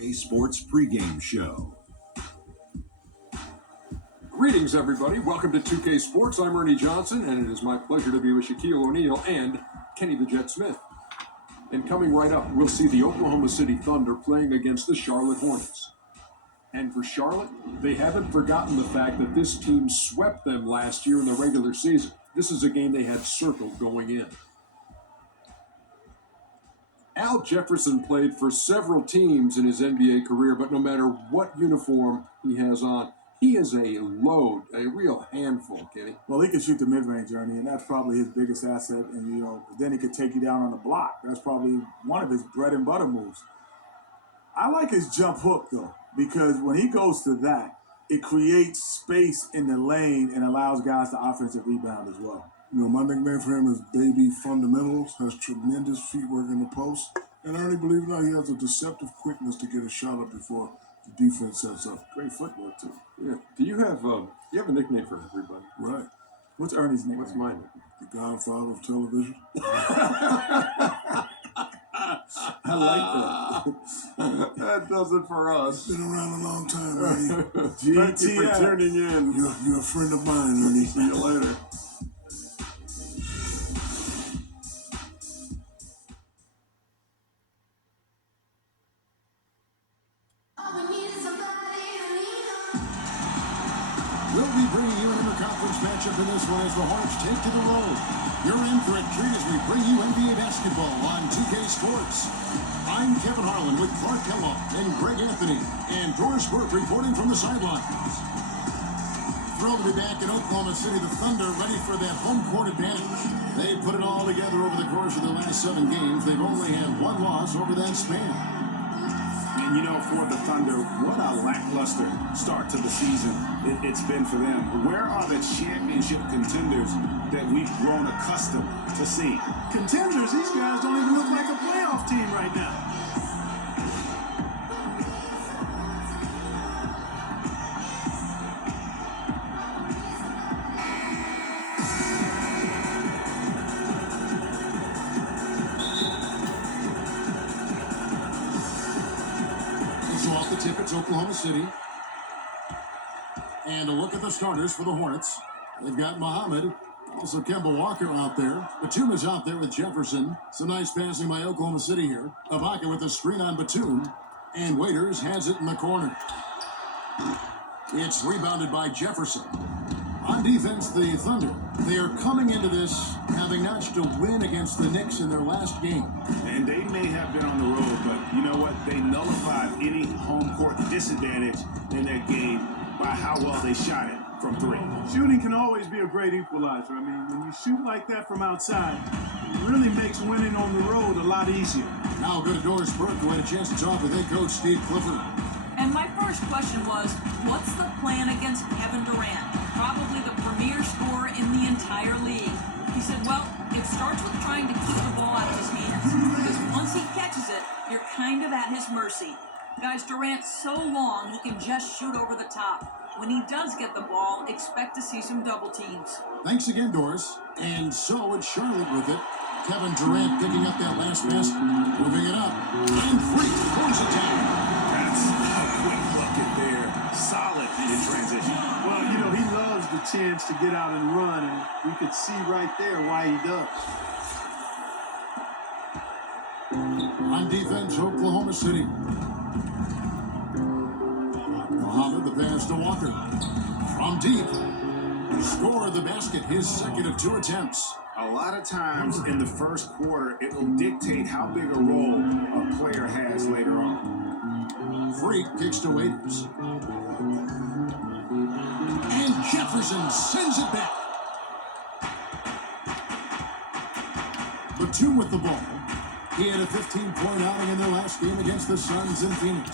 A Sports pregame show. Greetings, everybody. Welcome to 2K Sports. I'm Ernie Johnson, and it is my pleasure to be with Shaquille O'Neal and Kenny the Jet Smith. And coming right up, we'll see the Oklahoma City Thunder playing against the Charlotte Hornets. And for Charlotte, they haven't forgotten the fact that this team swept them last year in the regular season. This is a game they had circled going in. Al Jefferson played for several teams in his NBA career, but no matter what uniform he has on, he is a load, a real handful, Kenny. Well, he can shoot the mid-range, Ernie, and that's probably his biggest asset. And, then he could take you down on the block. That's probably one of his bread and butter moves. I like his jump hook, though, because when he goes to that, it creates space in the lane and allows guys to offensive rebound as well. My nickname for him is Baby Fundamentals, has tremendous feet work in the post. And Ernie, believe it or not, he has a deceptive quickness to get a shot up before the defense sets up. Great footwork, too. Yeah. Do you have a nickname for everybody? Right. What's Ernie's name? What's mine? The Godfather of television. I like that. That does it for us. Been around a long time, Ernie. Thank you for tuning in. You're a friend of mine, Ernie. See you later. We'll be bringing you an interconference matchup in this one as the Hornets take to the road. You're in for a treat as we bring you NBA basketball on 2K Sports. I'm Kevin Harlan with Clark Kellogg and Greg Anthony, and Doris Burke reporting from the sidelines. Thrilled to be back in Oklahoma City, the Thunder ready for that home court advantage. They put it all together over the course of the last 7 games. They've only had one loss over that span. And for the Thunder, what a lackluster start to the season it's been for them. Where are the championship contenders that we've grown accustomed to seeing? Contenders? These guys don't even look like a playoff team right now. Off the tip, it's Oklahoma City. And a look at the starters for the Hornets. They've got Muhammad, also Kemba Walker out there. Batum is out there with Jefferson. Some nice passing by Oklahoma City here. Ibaka with a screen on Batum. And Waiters has it in the corner. It's rebounded by Jefferson. On defense, the Thunder. They are coming into this having notched a win against the Knicks in their last game. And they may have been on the road, but you know what? They nullified any home court disadvantage in that game by how well they shot it from 3. Shooting can always be a great equalizer. I mean, when you shoot like that from outside, it really makes winning on the road a lot easier. Now go to Doris Burke, who had a chance to talk with head coach Steve Clifford. And my first question was, what's the plan against Kevin Durant? Probably the premier scorer in the entire league. He said, well, it starts with trying to keep the ball out of his hands. Because once he catches it, you're kind of at his mercy. Guys, Durant's so long, he can just shoot over the top. When he does get the ball, expect to see some double teams. Thanks again, Doris. And so it's Charlotte with it. Kevin Durant picking up that last pass, moving it up. And free, force attack. That's a quick bucket there. Solid in transition. Well, he loves the chance to get out and run, and we could see right there why he does. On defense, Oklahoma City. Muhammad, the pass to Walker. From deep. Score the basket, his second of 2 attempts. A lot of times in the first quarter, it will dictate how big a role a player has later on. Freak kicks to Waiters. And Jefferson sends it back. Batum with the ball. He had a 15-point outing in their last game against the Suns in Phoenix.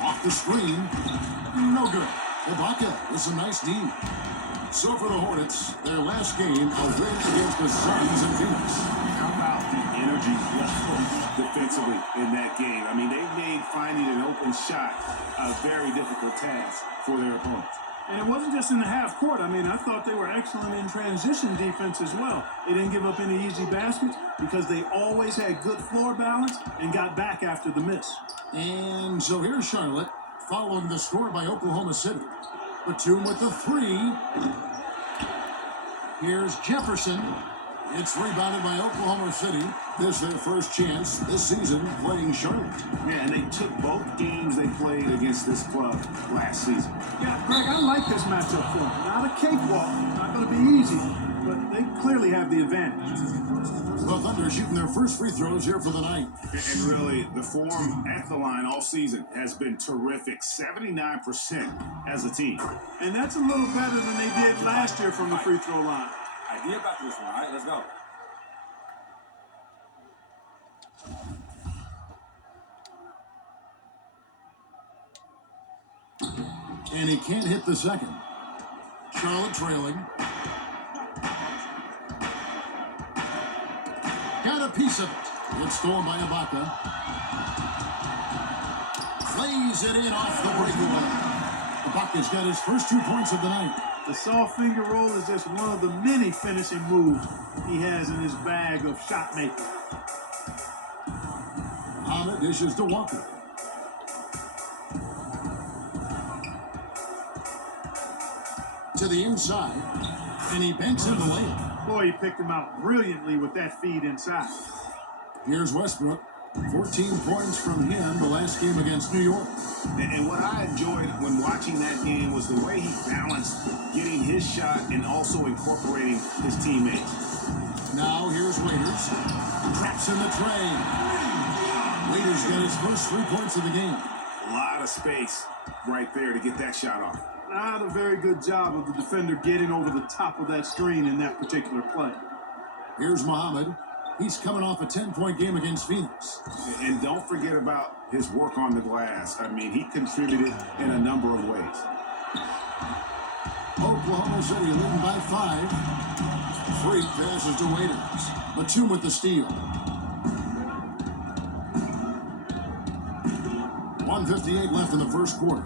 Off the screen. No good. Ibaka with some nice D. So for the Hornets, their last game, a win against the Suns in Phoenix. How about the energy level defensively in that game? I mean, they made finding an open shot a very difficult task for their opponents. And it wasn't just in the half court. I mean, I thought they were excellent in transition defense as well. They didn't give up any easy baskets because they always had good floor balance and got back after the miss. And so here's Charlotte, following the score by Oklahoma City. Batum with the three. Here's Jefferson. It's rebounded by Oklahoma City. This is their first chance this season playing Charlotte. Yeah, and they took both games they played against this club last season. Yeah, Greg, I like this matchup for them. Not a cakewalk, not going to be easy, but they clearly have the advantage. The Thunder shooting their first free throws here for the night. And really, the form at the line all season has been terrific. 79% as a team. And that's a little better than they did last year from the free throw line. Idea about this one, all right? Let's go. And he can't hit the second. Charlotte trailing. Got a piece of it. It's stolen by Ibaka. Plays it in off the breakaway. Ibaka's got his first 2 points of the night. The soft finger roll is just one of the many finishing moves he has in his bag of shot making. Hamid dishes to Walker. To the inside, and he banks in the layup. Boy, he picked him out brilliantly with that feed inside. Here's Westbrook. 14 points from him the last game against New York. And what I enjoyed when watching that game was the way he balanced getting his shot and also incorporating his teammates. Now here's Waiters. Traps in the tray. Waiters got his first 3 points of the game. A lot of space right there to get that shot off. Not a very good job of the defender getting over the top of that screen in that particular play. Here's Muhammad. He's coming off a 10-point game against Phoenix. And don't forget about his work on the glass. I mean, he contributed in a number of ways. Oklahoma City leading by 5. Freak passes to Waiters. Batum with the steal. 1:58 left in the first quarter.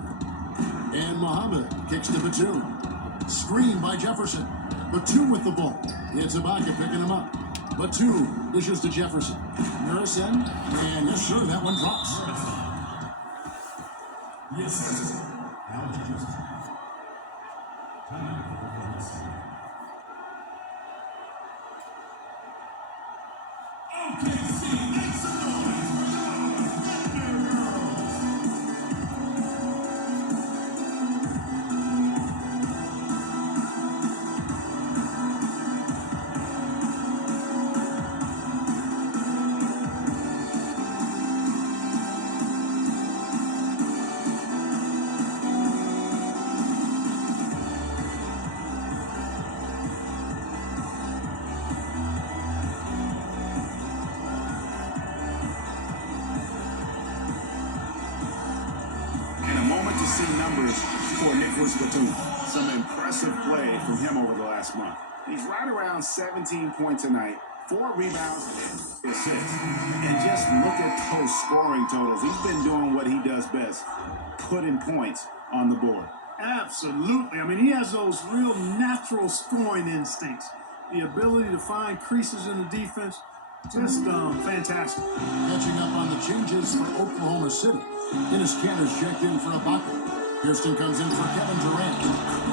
And Muhammad kicks to Batum. Screen by Jefferson. Batum with the ball. It's Ibaka picking him up. Batum dishes to Jefferson. Harrison. And yes, sir, that one drops. Yes. Some impressive play from him over the last month. He's right around 17 points a night, 4 rebounds, and assists. And just look at those scoring totals. He's been doing what he does best, putting points on the board. Absolutely. I mean, he has those real natural scoring instincts. The ability to find creases in the defense, just fantastic. Catching up on the changes for Oklahoma City. Dennis Cantor's checked in for Ibaka. Kirsten comes in for Kevin Durant.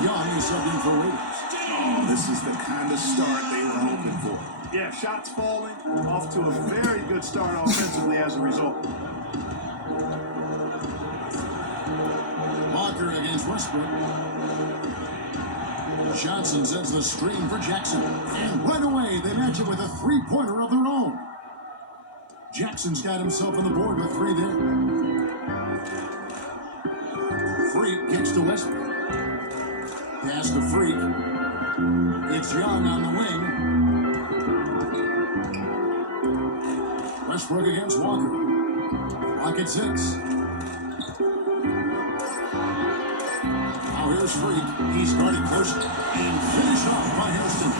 Young is subbed in for Waiters. Oh, this is the kind of start they were hoping for. Yeah, shots falling, off to a very good start offensively as a result. Walker against Westbrook. Johnson sends the screen for Jackson. And right away, they match it with a three-pointer of their own. Jackson's got himself on the board with 3 there. Freak kicks to Westbrook. Pass to Freak. It's Young on the wing. Westbrook against Walker. Clock at 6. Now here's Freak. He's guarded close and finished off by Hairston.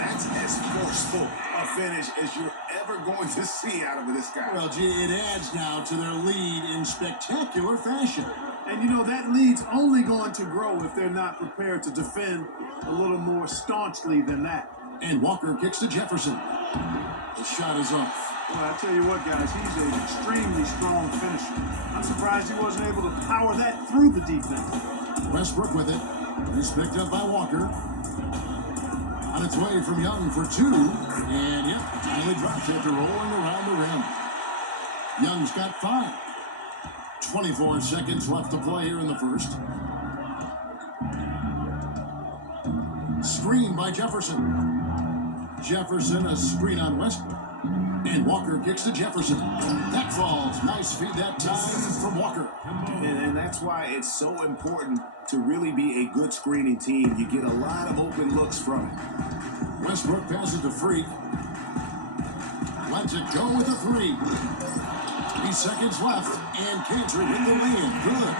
That's as forceful a finish as you're ever ever going to see out of this guy. Well, gee, it adds now to their lead in spectacular fashion. And you know, that lead's only going to grow if they're not prepared to defend a little more staunchly than that. And Walker kicks to Jefferson. The shot is off. Well, I tell you what, guys, he's an extremely strong finisher. I'm surprised he wasn't able to power that through the defense. Westbrook with it. He's picked up by Walker. On its way from Young for two. And, yep, finally dropped after rolling around the rim. Young's got 5. 24 seconds left to play here in the first. Screen by Jefferson. Jefferson, a screen on Westbrook. And Walker kicks to Jefferson. That falls. Nice feed that time from Walker. And that's why it's so important to really be a good screening team. You get a lot of open looks from it. Westbrook passes to Freak. Lets it go with a 3. 3 seconds left, and Cantor with the lead. Good.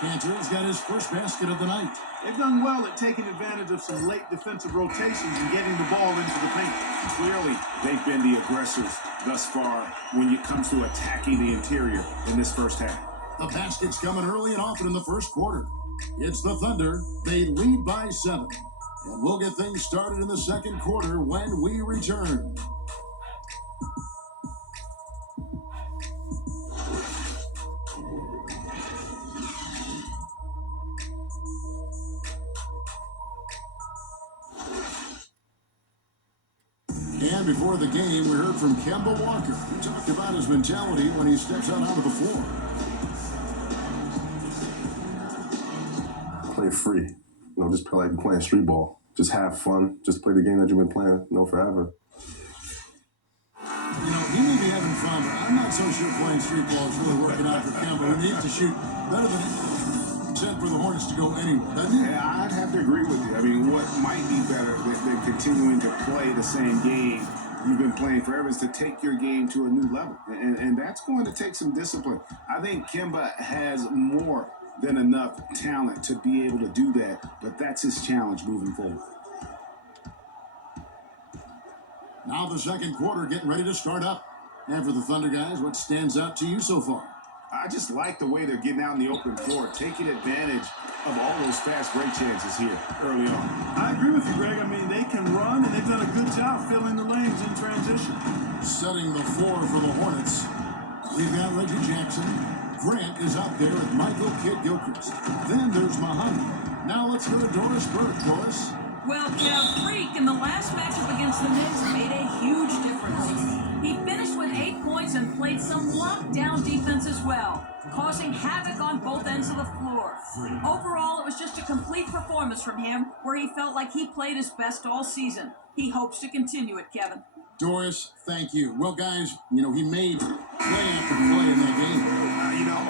Cantor's got his first basket of the night. They've done well at taking advantage of some late defensive rotations and getting the ball into the paint. Clearly, they've been the aggressors thus far when it comes to attacking the interior in this first half. The basket's coming early and often in the first quarter. It's the Thunder. They lead by 7. And we'll get things started in the second quarter when we return. And before the game, we heard from Kemba Walker. He talked about his mentality when he steps out onto the floor. Play free. Just play like playing street ball. Just have fun. Just play the game that you've been playing, forever. He may be having fun, but I'm not so sure playing street ball is really working out for Kemba, who needs to shoot better than sent for the Hornets to go anyway, doesn't he? Yeah, I'd have to agree with you. I mean, what might be better than continuing to play the same game you've been playing forever is to take your game to a new level. And that's going to take some discipline. I think Kemba has more than enough talent to be able to do that, but that's his challenge moving forward. Now the second quarter getting ready to start up. And for the Thunder guys, what stands out to you so far? I just like the way they're getting out in the open floor, taking advantage of all those fast break chances here early on. I agree with you, Greg. I mean, they can run, and they've done a good job filling the lanes in transition. Setting the floor for the Hornets, we've got Reggie Jackson. Grant is out there with Michael Kidd-Gilchrist. Then there's Muhammad. Now let's go to Doris Burke. Doris? Well, Freak in the last matchup against the Knicks made a huge difference. He finished with 8 points and played some lockdown defense as well, causing havoc on both ends of the floor. Overall, it was just a complete performance from him where he felt like he played his best all season. He hopes to continue it, Kevin. Doris, thank you. Well, guys, he made play after play in that game.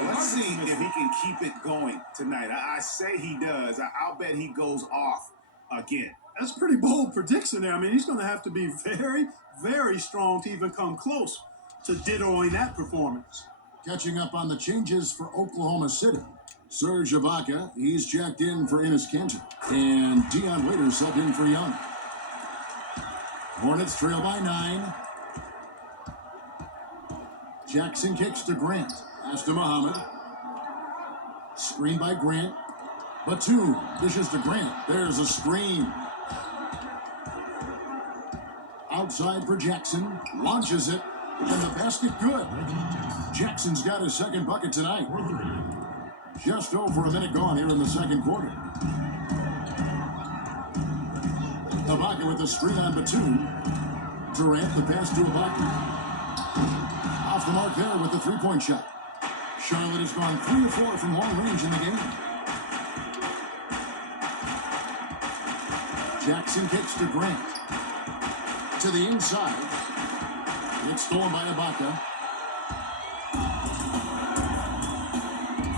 Let's see if he can keep it going tonight. I say he does. I'll bet he goes off again. That's a pretty bold prediction there. I mean, he's going to have to be very, very strong to even come close to dittoing that performance. Catching up on the changes for Oklahoma City. Serge Ibaka, he's checked in for Enes Kanter. And Dion Waiters subbed in for Young. Hornets trail by 9. Jackson kicks to Grant. Pass to Muhammad. Screen by Grant. Batum dishes to Grant. There's a screen. Outside for Jackson. Launches it. And the basket good. Jackson's got his second bucket tonight. Just over a minute gone here in the second quarter. Ibaka with the screen on Batum. Durant the pass to Ibaka. Off the mark there with the three-point shot. Charlotte has gone 3 of 4 from long range in the game. Jackson kicks to Grant. To the inside. It's stolen by Ibaka.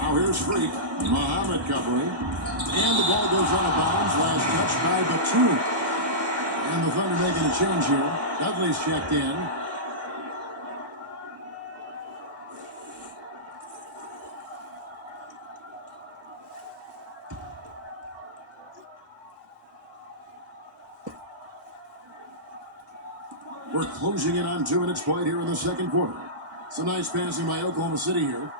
Now here's Freak. Muhammad covering. And the ball goes out of bounds. Last touch by Batum. And the Thunder making a change here. Dudley's checked in. We're closing in on 2 minutes played here in the second quarter. It's a nice passing by Oklahoma City here.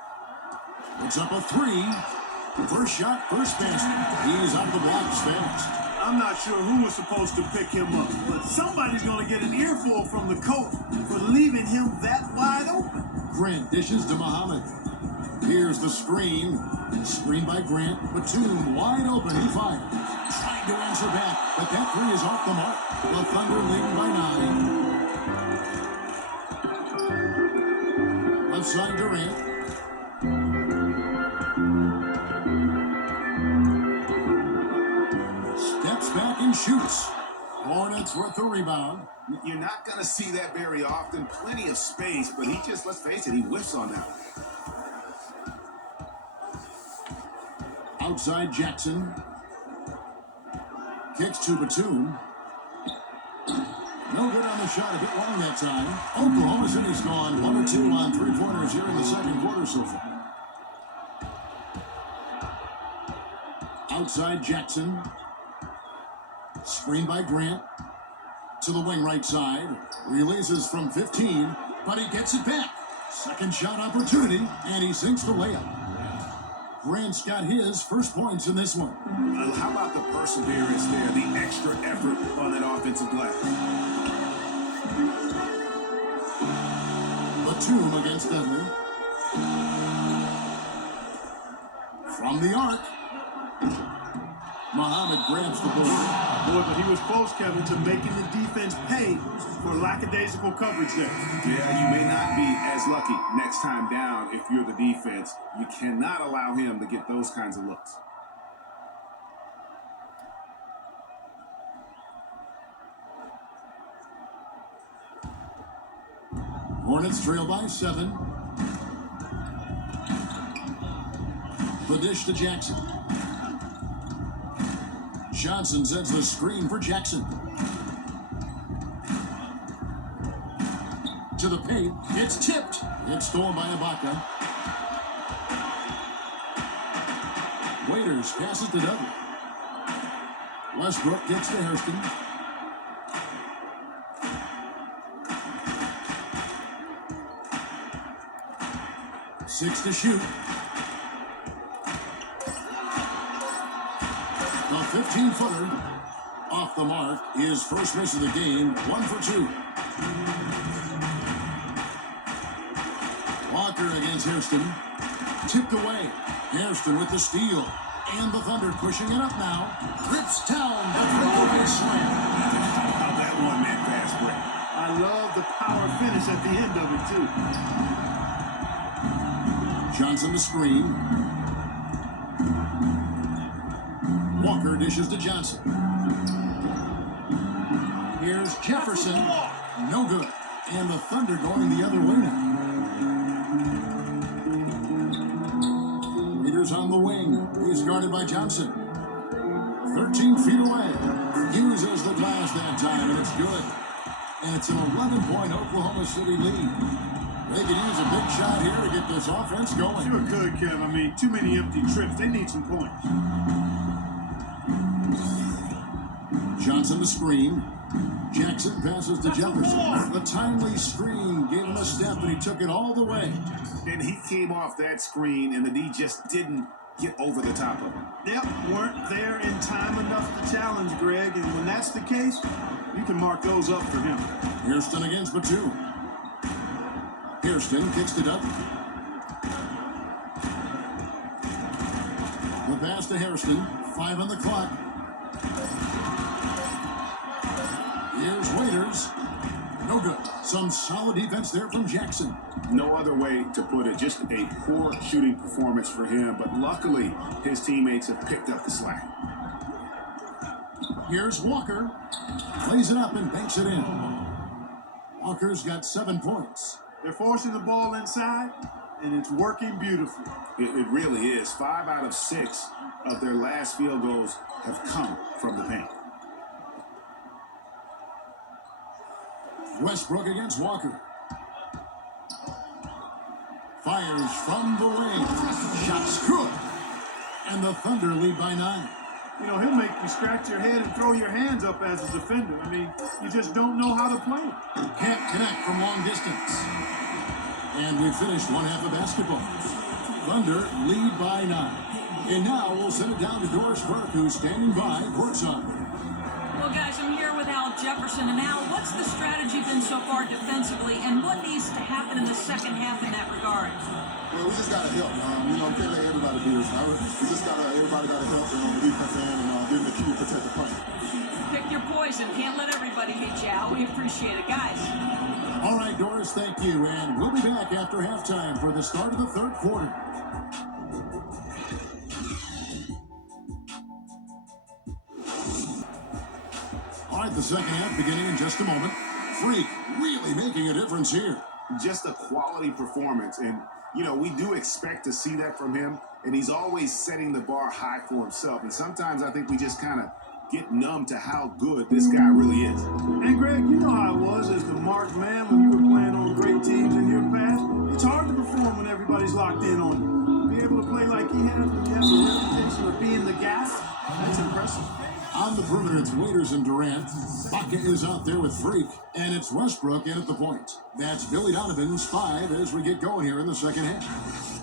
It's up a 3. First shot, first basket. He's out of the blocks fast. I'm not sure who was supposed to pick him up, but somebody's going to get an earful from the coach for leaving him that wide open. Grant dishes to Muhammad. Here's the screen. Screen by Grant. Batum wide open. He fires. Trying to answer back, but that 3 is off the mark. The Thunder leading by 9. Left side Durant. Steps back and shoots. Hornets with the rebound. You're not going to see that very often. Plenty of space, but he just, let's face it, he whiffs on that. Outside Jackson. Kicks to Batum. No good on the shot, a bit long that time. Oklahoma City's gone 1 or 2 on 3-pointers here in the second quarter so far. Outside Jackson. Screen by Grant. To the wing right side. Releases from 15, but he gets it back. Second shot opportunity, and he sinks the layup. Grant's got his first points in this one. How about the perseverance there, the extra effort on that offensive glass? Batum against Dudley. From the arc. Muhammad grabs the ball. Boy, but he was close, Kevin, to making the defense pay for lackadaisical coverage there. Yeah, you may not be as lucky next time down if you're the defense. You cannot allow him to get those kinds of looks. Hornets trail by 7. The dish to Jackson. Johnson sends the screen for Jackson. To the paint. It's tipped. It's stolen by Ibaka. Waiters passes to Dudley. Westbrook gets to Hairston. Six to shoot. The 15-footer off the mark. His first miss of the game. 1 for 2. Walker against Hairston. Tipped away. Hairston with the steal. And the Thunder pushing it up now. Rips down the throwaway slam. How that one-man pass break. I love the power finish at the end of it, too. Johnson to screen. Walker dishes to Johnson. Here's Jefferson. No good. And the Thunder going the other way now. Leaders on the wing. He's guarded by Johnson. 13 feet away. Uses the glass that time, and it's good. And it's an 11-point Oklahoma City lead. They could use a big shot here to get this offense going. Sure could, Kev. I mean, too many empty trips. They need some points. Johnson to screen. Jackson passes to Jefferson. A timely screen gave him a step, and he took it all the way. And he came off that screen, and the D just didn't get over the top of him. Yep, weren't there in time enough to challenge Greg, and when that's the case, you can mark those up for him. Hairston against Batum. Hairston kicks to Dudley. The pass to Hairston. 5 on the clock. Here's Waiters. No good. Some solid defense there from Jackson. No other way to put it. Just a poor shooting performance for him, but luckily his teammates have picked up the slack. Here's Walker. Plays it up and banks it in. Walker's got 7 points. They're forcing the ball inside, and it's working beautifully. It really is. 5 out of 6 of their last field goals have come from the paint. Westbrook against Walker. Fires from the wing. Shot's good. And the Thunder lead by 9. you know, he'll make you scratch your head and throw your hands up as a defender. I mean, you just don't know how to play him. Can't connect from long distance. And we've finished one half of basketball. Thunder lead by 9. And now we'll send it down to Doris Burke, who's standing by courtside. Well, guys, I'm here with Al Jefferson. And Al, what's the strategy been so far defensively, and what needs to happen in the second half in that regard? Well, we just got to help. You know, we can't let everybody do this. We just everybody got to help on the defense end and give them the key to protect the paint. Pick your poison. Can't let everybody beat you, Al. We appreciate it, guys. All right, Doris, thank you. And we'll be back after halftime for the start of the third quarter. All right, the second half beginning in just a moment. Freak really making a difference here. Just a quality performance. And, you know, we do expect to see that from him. And he's always setting the bar high for himself. And sometimes I think we just kind of get numb to how good this guy really is. And, Greg, you know how it was as the marked man when you were playing on great teams in your past. It's hard to perform when everybody's locked in on you. Be able to play like he has when you have a reputation of being the guy, that's impressive. On the perimeter, it's Waiters and Durant. Baca is out there with Freak, and it's Westbrook in at the point. That's Billy Donovan's 5 as we get going here in the second half.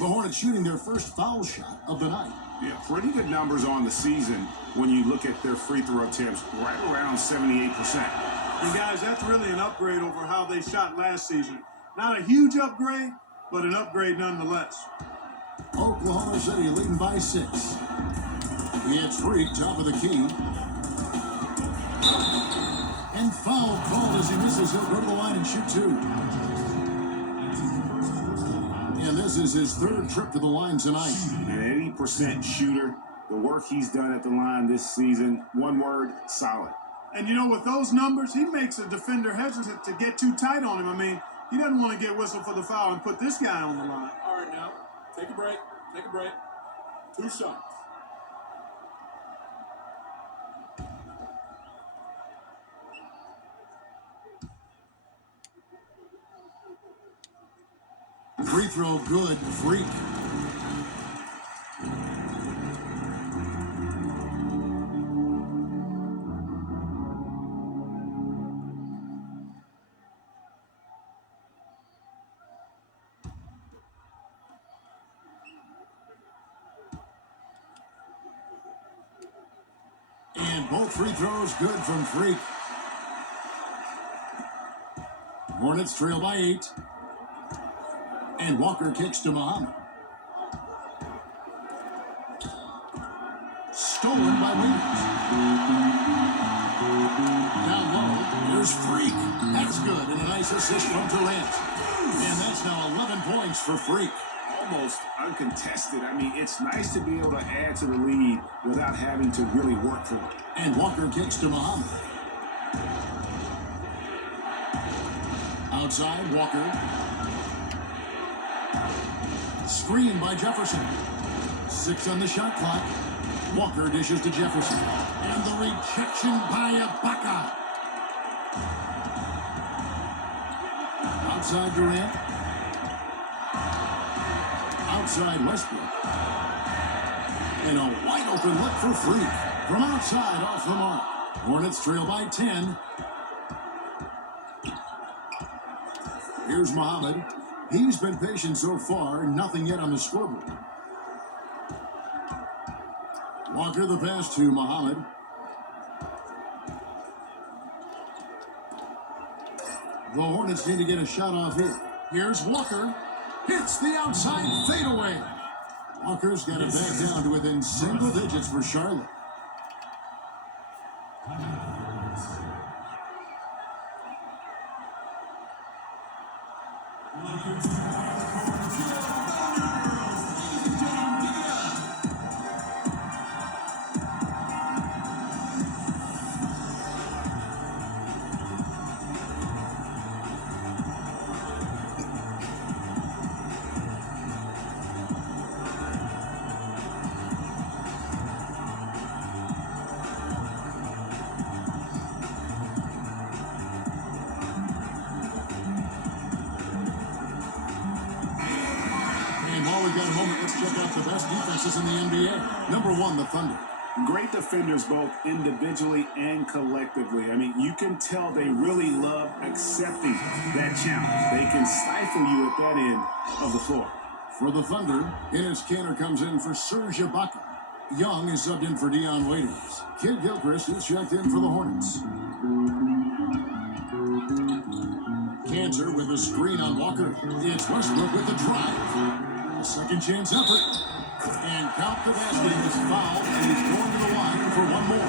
The Hornets shooting their first foul shot of the night. Yeah, pretty good numbers on the season when you look at their free throw attempts, right around 78%. And, guys, that's really an upgrade over how they shot last season. Not a huge upgrade, but an upgrade nonetheless. Oklahoma City leading by 6. It's Freak, top of the key. And foul called as he misses. He'll go to the line and shoot 2. And this is his third trip to the line tonight. An 80% shooter. The work he's done at the line this season, one word, solid. And, you know, with those numbers, he makes a defender hesitant to get too tight on him. I mean, he doesn't want to get whistled for the foul and put this guy on the line. All right, now, take a break. Take a break. 2 shots. Free throw good, Freak. And both free throws good from Freak. Hornets trail by 8. And Walker kicks to Muhammad. Stolen by Waiters. Down low, here's Freak. That's good, and a nice assist from Durant. And that's now 11 points for Freak. Almost uncontested. I mean, it's nice to be able to add to the lead without having to really work for it. And Walker kicks to Muhammad. Outside, Walker. Screen by Jefferson. 6 on the shot clock. Walker dishes to Jefferson. And the rejection by Ibaka. Outside Durant. Outside Westbrook. And a wide open look for Freak. From outside off the mark. Hornets trail by 10. Here's Muhammad. He's been patient so far, nothing yet on the scoreboard. Walker the pass to Muhammad. The Hornets need to get a shot off here. Here's Walker. Hits the outside fadeaway. Walker's got it back down to within single digits for Charlotte. that in a moment. Let's check out the best defenses in the NBA. Number 1, the Thunder. Great defenders both individually and collectively. I mean, you can tell they really love accepting that challenge. They can stifle you at that end of the floor. For the Thunder, Enes Kanter comes in for Serge Ibaka. Young is subbed in for Dion Waiters. Kid Gilchrist is checked in for the Hornets. Kanter with a screen on Walker. It's Westbrook with the drive. A second chance effort. And count the basket. He was fouled, and he's going to the line for one more.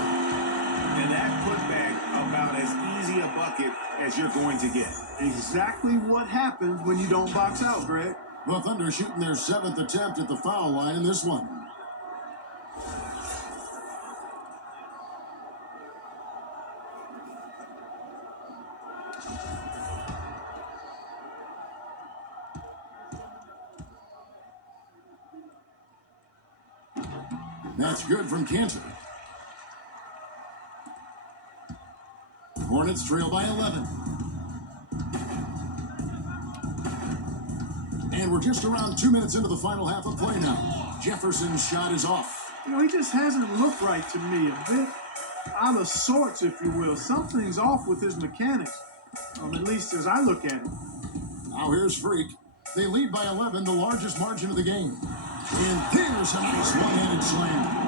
And that putback about as easy a bucket as you're going to get. Exactly what happens when you don't box out, Greg. The Thunder shooting their 7th attempt at the foul line in this one. That's good from Kanter. Hornets trail by 11. And we're just around 2 minutes into the final half of play now. Jefferson's shot is off. You know, he just hasn't looked right to me. A bit out of sorts, if you will. Something's off with his mechanics, at least as I look at him. Now here's Freak. They lead by 11, the largest margin of the game. And there's a nice one-handed slam.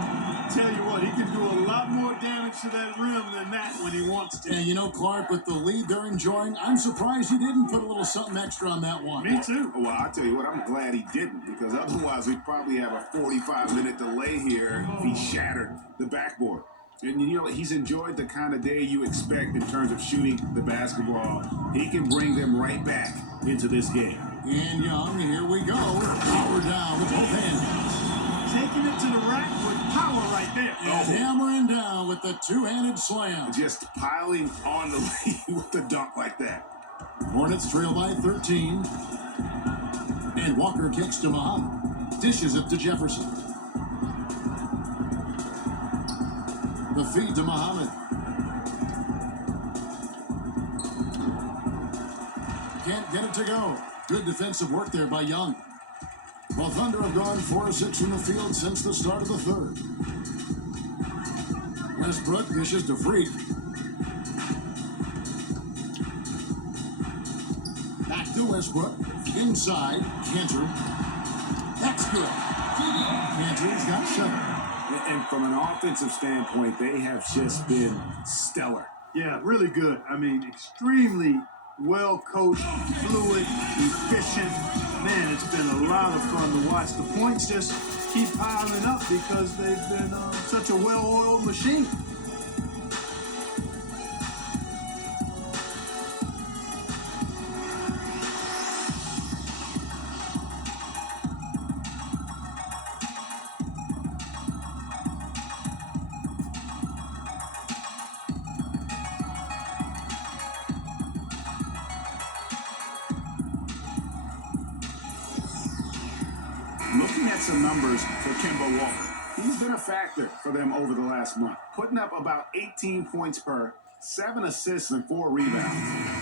Tell you what, he can do a lot more damage to that rim than that when he wants to. And you know, Clark, with the lead they're enjoying, I'm surprised he didn't put a little something extra on that one. Me too. Well, I'll tell you what, I'm glad he didn't, because otherwise we'd probably have a 45-minute delay here if he shattered the backboard. And, you know, he's enjoyed the kind of day you expect in terms of shooting the basketball. He can bring them right back into this game. And Young, here we go. Power down with both hands. Taking it to the rack with power right there. And hammering down with the two-handed slam. Just piling on the lead with the dunk like that. Hornets trail by 13. And Walker kicks to Muhammad. Dishes it to Jefferson. The feed to Muhammad. Can't get it to go. Good defensive work there by Young. Well, Thunder have gone 4 of 6 from the field since the start of the third. Westbrook dishes to Freak. Back to Westbrook. Inside, Kanter. That's good. Kanter's got 7. And from an offensive standpoint, they have just been stellar. Yeah, really good. I mean, extremely well coached, fluid, efficient. Man, it's been a lot of fun to watch. The points just keep piling up because they've been such a well-oiled machine. Looking at some numbers for Kemba Walker, he's been a factor for them over the last month, putting up about 18 points per, 7 assists and 4 rebounds.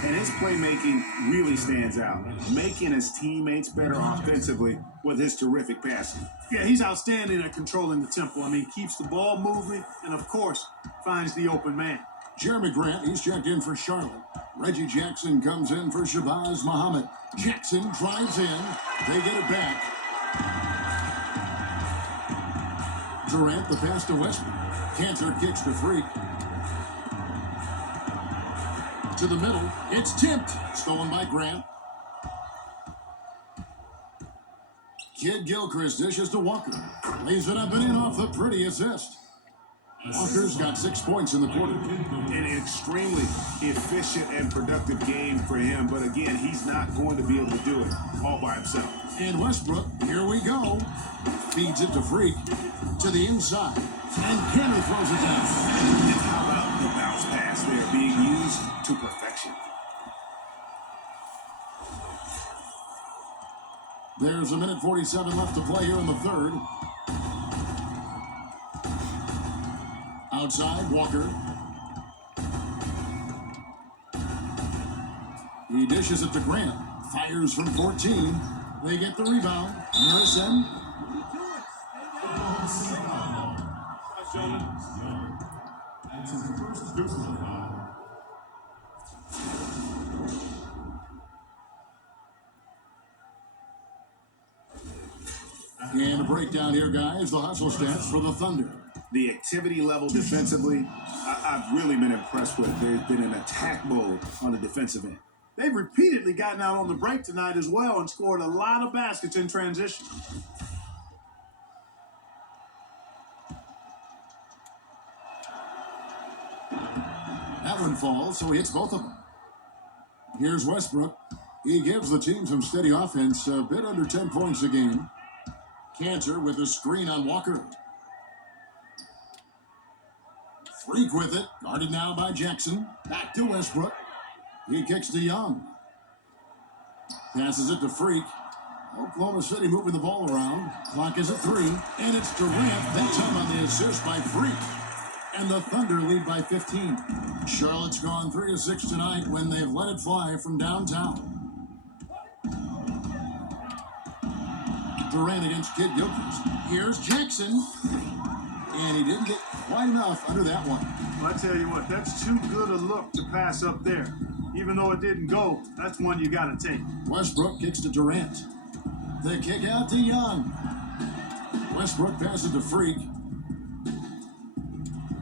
And his playmaking really stands out, making his teammates better offensively with his terrific passing. Yeah, he's outstanding at controlling the tempo. I mean, keeps the ball moving and, of course, finds the open man. Jeremy Grant, he's checked in for Charlotte. Reggie Jackson comes in for Shabazz Muhammad. Jackson drives in. They get it back. Durant, the pass to Westbrook. Kanter kicks to Freak. To the middle. It's tipped. Stolen by Grant. Kid Gilchrist dishes to Walker. Lays it up and in off the pretty assist. Walker's got 6 points in the quarter. An extremely efficient and productive game for him, but again, he's not going to be able to do it all by himself. And Westbrook, here we go. Feeds it to Freak. To the inside. And Kanter throws it down. And how about the bounce pass there being used to perfection? There's a minute 47 left to play here in the third. Outside, Walker. He dishes it to Grant. Fires from 14. They get the rebound. Harrison. And a breakdown here, guys. The hustle stats for the Thunder. The activity level defensively, I've really been impressed with. There's been an attack mode on the defensive end. They've repeatedly gotten out on the break tonight as well and scored a lot of baskets in transition. That one falls, so he hits both of them. Here's Westbrook. He gives the team some steady offense, a bit under 10 points a game. Cantor with a screen on Walker. Freak with it, guarded now by Jackson. Back to Westbrook. He kicks to Young. Passes it to Freak. Oklahoma City moving the ball around. Clock is at 3, and it's Durant. That time on the assist by Freak. And the Thunder lead by 15. Charlotte's gone 3 of 6 tonight when they've let it fly from downtown. Durant against Kid Gilchrist. Here's Jackson. And he didn't get quite enough under that one. Well, I tell you what, that's too good a look to pass up there. Even though it didn't go, that's one you got to take. Westbrook kicks to Durant. The kick out to Young. Westbrook passes to Freak.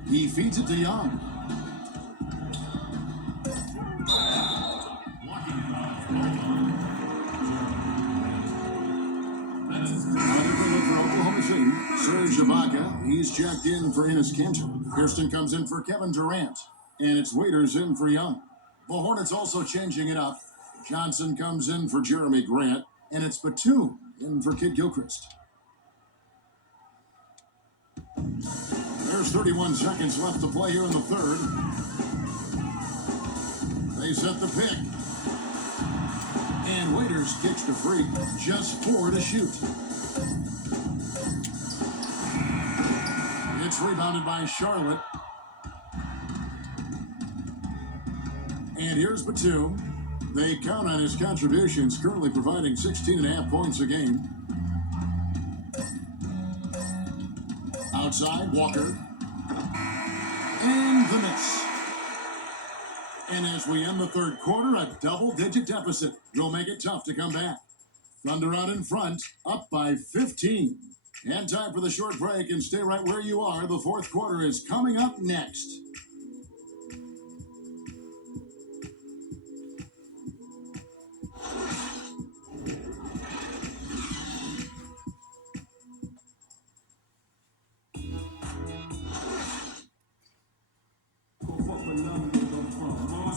He feeds it to Young. For Oklahoma City, Serge Ibaka. He's checked in for Enes Kanter. Kirsten comes in for Kevin Durant. And it's Waiters in for Young. The Hornets also changing it up. Johnson comes in for Jeremy Grant. And it's Batum in for Kid Gilchrist. There's 31 seconds left to play here in the third. They set the pick. And Waiters kicks to Freak. Just 4 to shoot. It's rebounded by Charlotte. And here's Batum. They count on his contributions, currently providing 16.5 points a game. Outside, Walker. And the miss. And as we end the third quarter, a double-digit deficit will make it tough to come back. Thunder out in front, up by 15. And time for the short break, and stay right where you are. The fourth quarter is coming up next.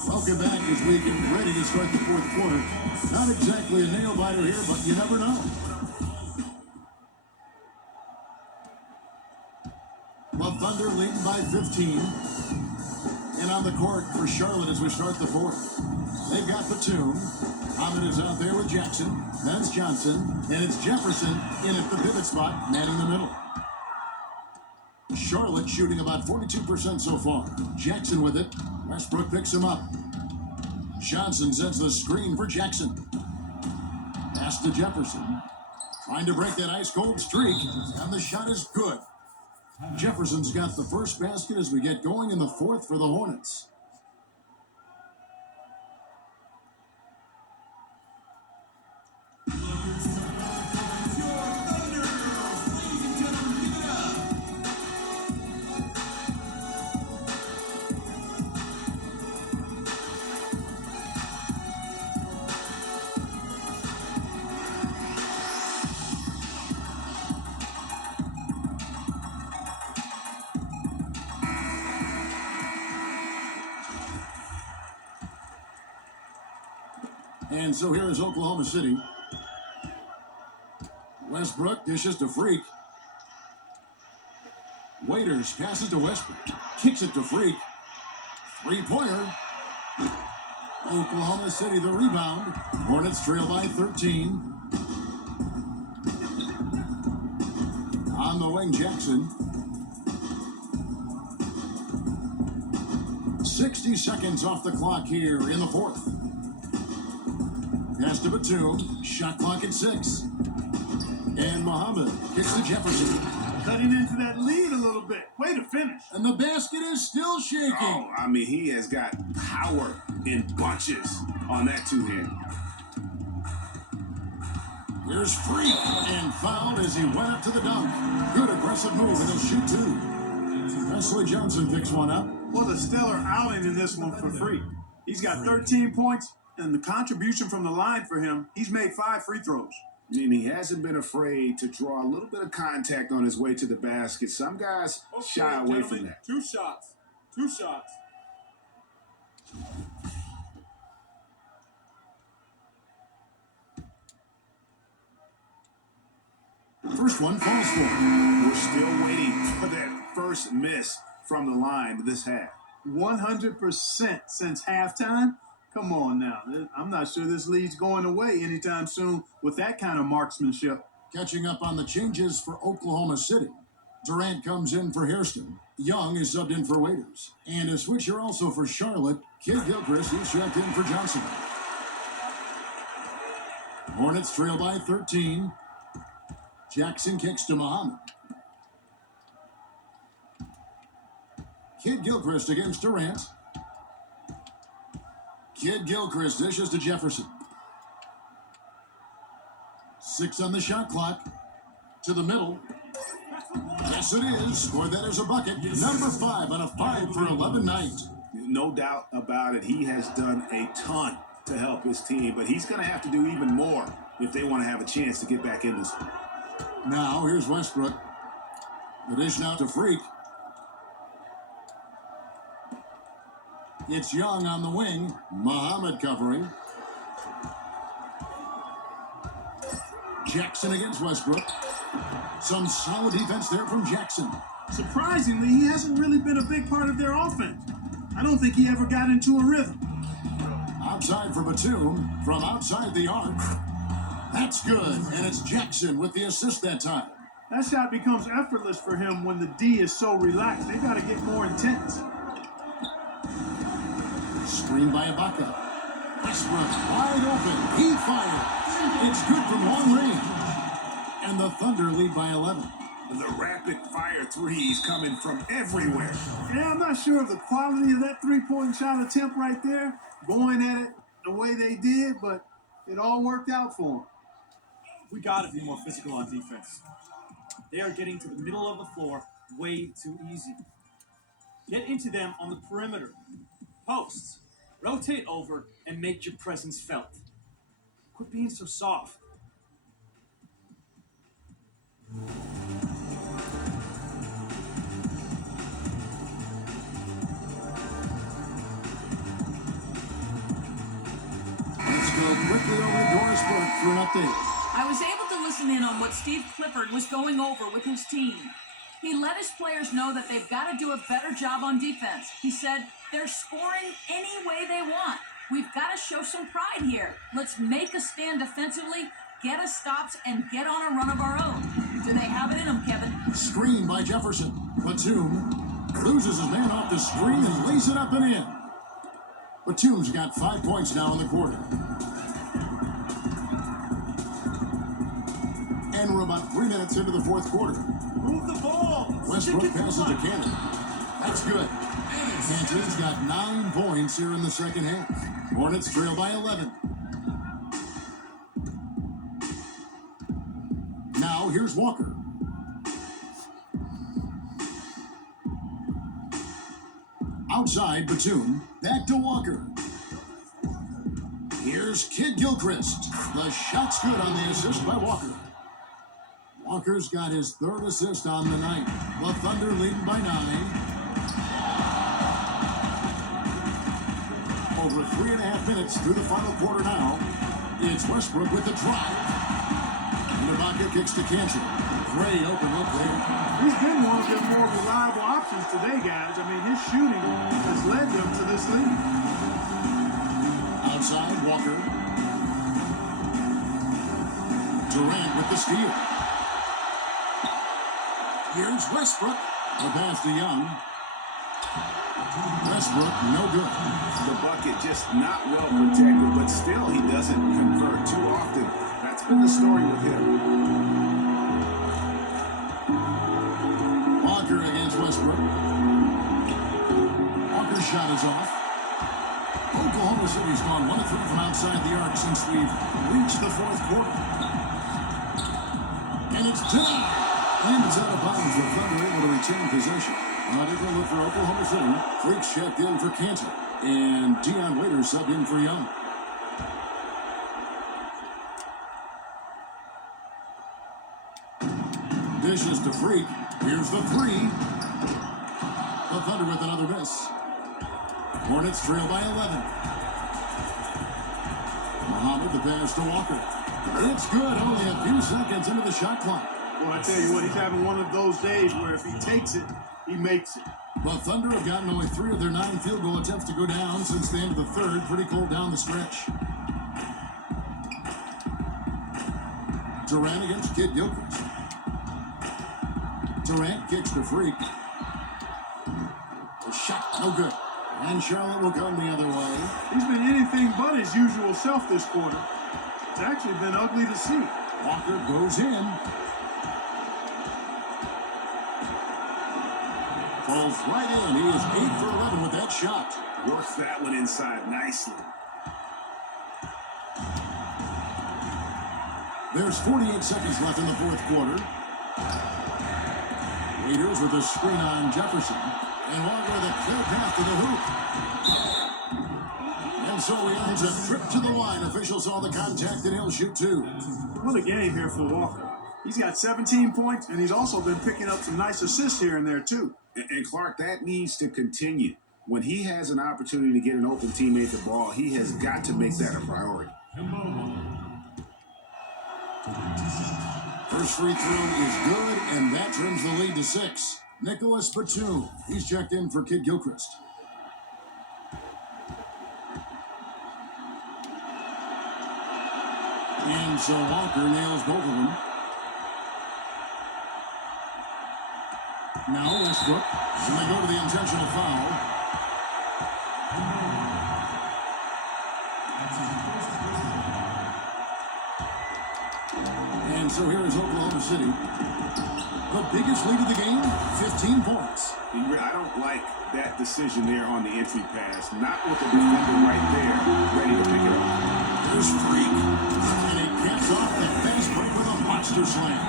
Welcome back as we get ready to start the fourth quarter. Not exactly a nail-biter here, but you never know. The Thunder leading by 15. And on the court for Charlotte as we start the fourth. They've got Batum. Hamid is out there with Jackson. That's Johnson. And it's Jefferson in at the pivot spot, manning the middle. Charlotte shooting about 42% so far. Jackson with it. Westbrook picks him up. Johnson sends the screen for Jackson. Pass to Jefferson. Trying to break that ice-cold streak. And the shot is good. Jefferson's got the first basket as we get going in the fourth for the Hornets. And so here is Oklahoma City. Westbrook dishes to Freak. Waiters passes to Westbrook. Kicks it to Freak. Three-pointer. Oklahoma City the rebound. Hornets trail by 13. On the wing, Jackson. 60 seconds off the clock here in the fourth. Pass to Batum. Shot clock at 6. And Muhammad kicks to Jefferson. Cutting into that lead a little bit. Way to finish. And the basket is still shaking. Oh, I mean, he has got power in bunches on that two-hand. Here's Freak and fouled as he went up to the dunk. Good aggressive move, and he'll shoot 2. Wesley Johnson picks one up. What a stellar outing in this one for Freak. He's got 13 points, and the contribution from the line for him, he's made 5 free throws. And he hasn't been afraid to draw a little bit of contact on his way to the basket. Some guys shy away from that. 2 shots. 2 shots. First one falls for him. We're still waiting for that first miss from the line this half. 100% since halftime. Come on now. I'm not sure this lead's going away anytime soon with that kind of marksmanship. Catching up on the changes for Oklahoma City. Durant comes in for Hairston. Young is subbed in for Waiters. And a switcher also for Charlotte. Kid Gilchrist is checked in for Johnson. Hornets trail by 13. Jackson kicks to Muhammad. Kid Gilchrist against Durant. Kid Gilchrist dishes to Jefferson. 6 on the shot clock. To the middle. Yes, it is. Scored that as a bucket. Number 5 on a 5 for 11 night. No doubt about it. He has done a ton to help his team, but he's going to have to do even more if they want to have a chance to get back in this one. Now, here's Westbrook. The dish now to Freak. It's Young on the wing. Muhammad covering. Jackson against Westbrook. Some solid defense there from Jackson. Surprisingly, he hasn't really been a big part of their offense. I don't think he ever got into a rhythm. Outside for Batum from outside the arc. That's good, and it's Jackson with the assist that time. That shot becomes effortless for him when the D is so relaxed. They got to get more intense. Screen by Ibaka. Westbrook wide open. He fired. It's good from long range. And the Thunder lead by 11. The rapid-fire threes coming from everywhere. Yeah, I'm not sure of the quality of that three-point shot attempt right there, going at it the way they did, but it all worked out for them. We got to be more physical on defense. They are getting to the middle of the floor way too easy. Get into them on the perimeter. Posts. Rotate over and make your presence felt. Quit being so soft. Let's go quickly over to Doris Burke for an update. I was able to listen in on what Steve Clifford was going over with his team. He let his players know that they've got to do a better job on defense. He said, they're scoring any way they want. We've got to show some pride here. Let's make a stand defensively, get us stops, and get on a run of our own. Do they have it in them, Kevin? Screen by Jefferson. Batum loses his man off the screen and lays it up and in. Batum's got 5 points now in the quarter. And we're about 3 minutes into the fourth quarter. Move the ball. Westbrook passes to Cannon. That's good. Canton's got 9 points here in the second half. Hornets trail by 11. Now here's Walker. Outside Batum. Back to Walker. Here's Kid Gilchrist. The shot's good on the assist by Walker. Walker's got his 3rd assist on the night. The Thunder leading by 9. Over 3.5 minutes through the final quarter now. It's Westbrook with the drive. And Ibaka kicks to Cantor. Great open look there. He's been one of their more reliable options today, guys. I mean, his shooting has led them to this lead. Outside, Walker. Durant with the steal. Here's Westbrook. The pass to Young. Westbrook, no good. The bucket just not well protected, but still he doesn't convert too often. That's been the story with him. Walker against Westbrook. Walker's shot is off. Oklahoma City's gone 1 of 3 from outside the arc since we've reached the fourth quarter. And it's denied. And it's out of bounds. The Thunder able to retain possession. A different look for Oklahoma City. Freaks checked in for Cantor. And Dion Waiters subbed in for Young. Dishes to Freak. Here's the 3. The Thunder with another miss. Hornets trail by 11. Muhammad, the pass to Walker. It's good. Only a few seconds into the shot clock. Well, I tell you what, he's having one of those days where if he takes it, he makes it. The Thunder have gotten only 3 of their 9 field goal attempts to go down since the end of the third. Pretty cold down the stretch. Durant against Kid Gilchrist. Durant kicks to Freak. The shot, no good. And Charlotte will come the other way. He's been anything but his usual self this quarter. It's actually been ugly to see. Walker goes in. Falls right in. He is 8 for 11 with that shot. Works that one inside nicely. There's 48 seconds left in the fourth quarter. Waiters with a screen on Jefferson. And Walker with a clear path to the hoop. And so he earns a trip to the line. Officials saw the contact and he'll shoot 2. What a game here for Walker. He's got 17 points, and he's also been picking up some nice assists here and there, too. And Clark, that needs to continue. When he has an opportunity to get an open teammate the ball, he has got to make that a priority. First free throw is good, and that trims the lead to 6. Nicholas Batum, he's checked in for Kid Gilchrist. And so Walker nails both of them. Now Westbrook, and they go to the intentional foul. And so here is Oklahoma City. The biggest lead of the game, 15 points. I don't like that decision there on the entry pass. Not with the defender right there, ready to pick it up. There's Freak. And he gets off the fast break with a monster slam.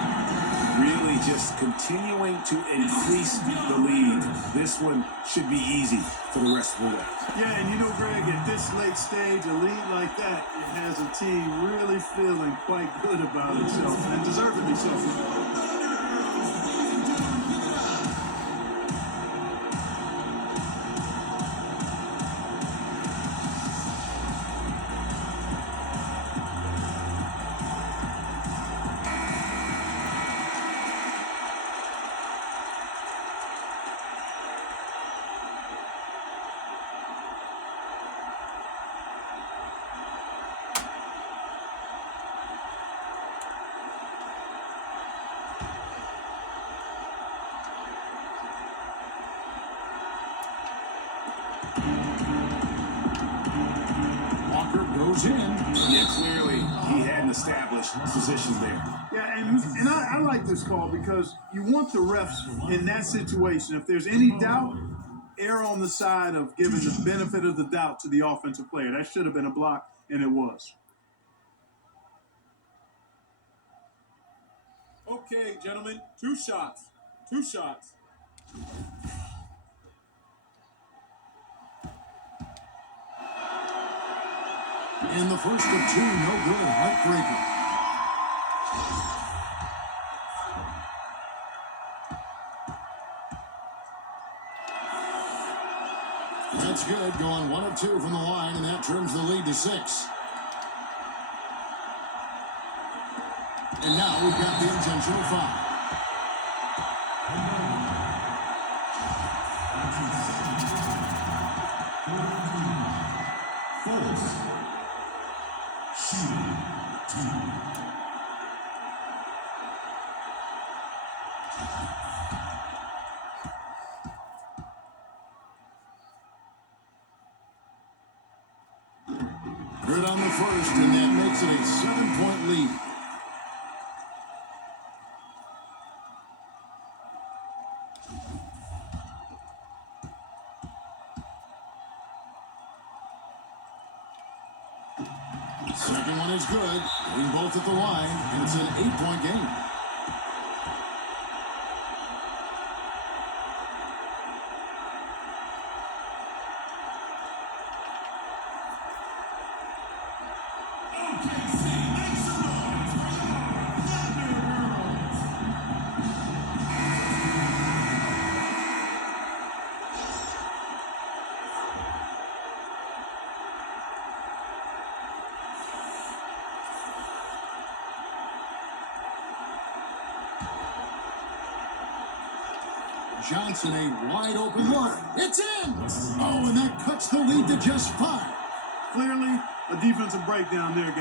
Really just continuing to increase the lead. This one should be easy for the rest of the way. Yeah, and you know, Greg, at this late stage, a lead like that, it has a team really feeling quite good about itself, and deservedly so. Goes in. Yeah, clearly he hadn't established position there. Yeah, and I like this call because you want the refs in that situation. If there's any doubt, err on the side of giving the benefit of the doubt to the offensive player. That should have been a block, and it was. Okay, gentlemen, 2 shots. 2 shots. And the first of 2, no good. Heartbreaker. That's good. Going 1 of 2 from the line, and that trims the lead to 6. And now we've got the intentional foul. Good on the first, and that makes it a 7-point lead. Second one is good. Hitting both at the line, and it's an 8-point game. Johnson, a wide open look. It's in! Oh, and that cuts the lead to just 5. Clearly, a defensive breakdown there, guys.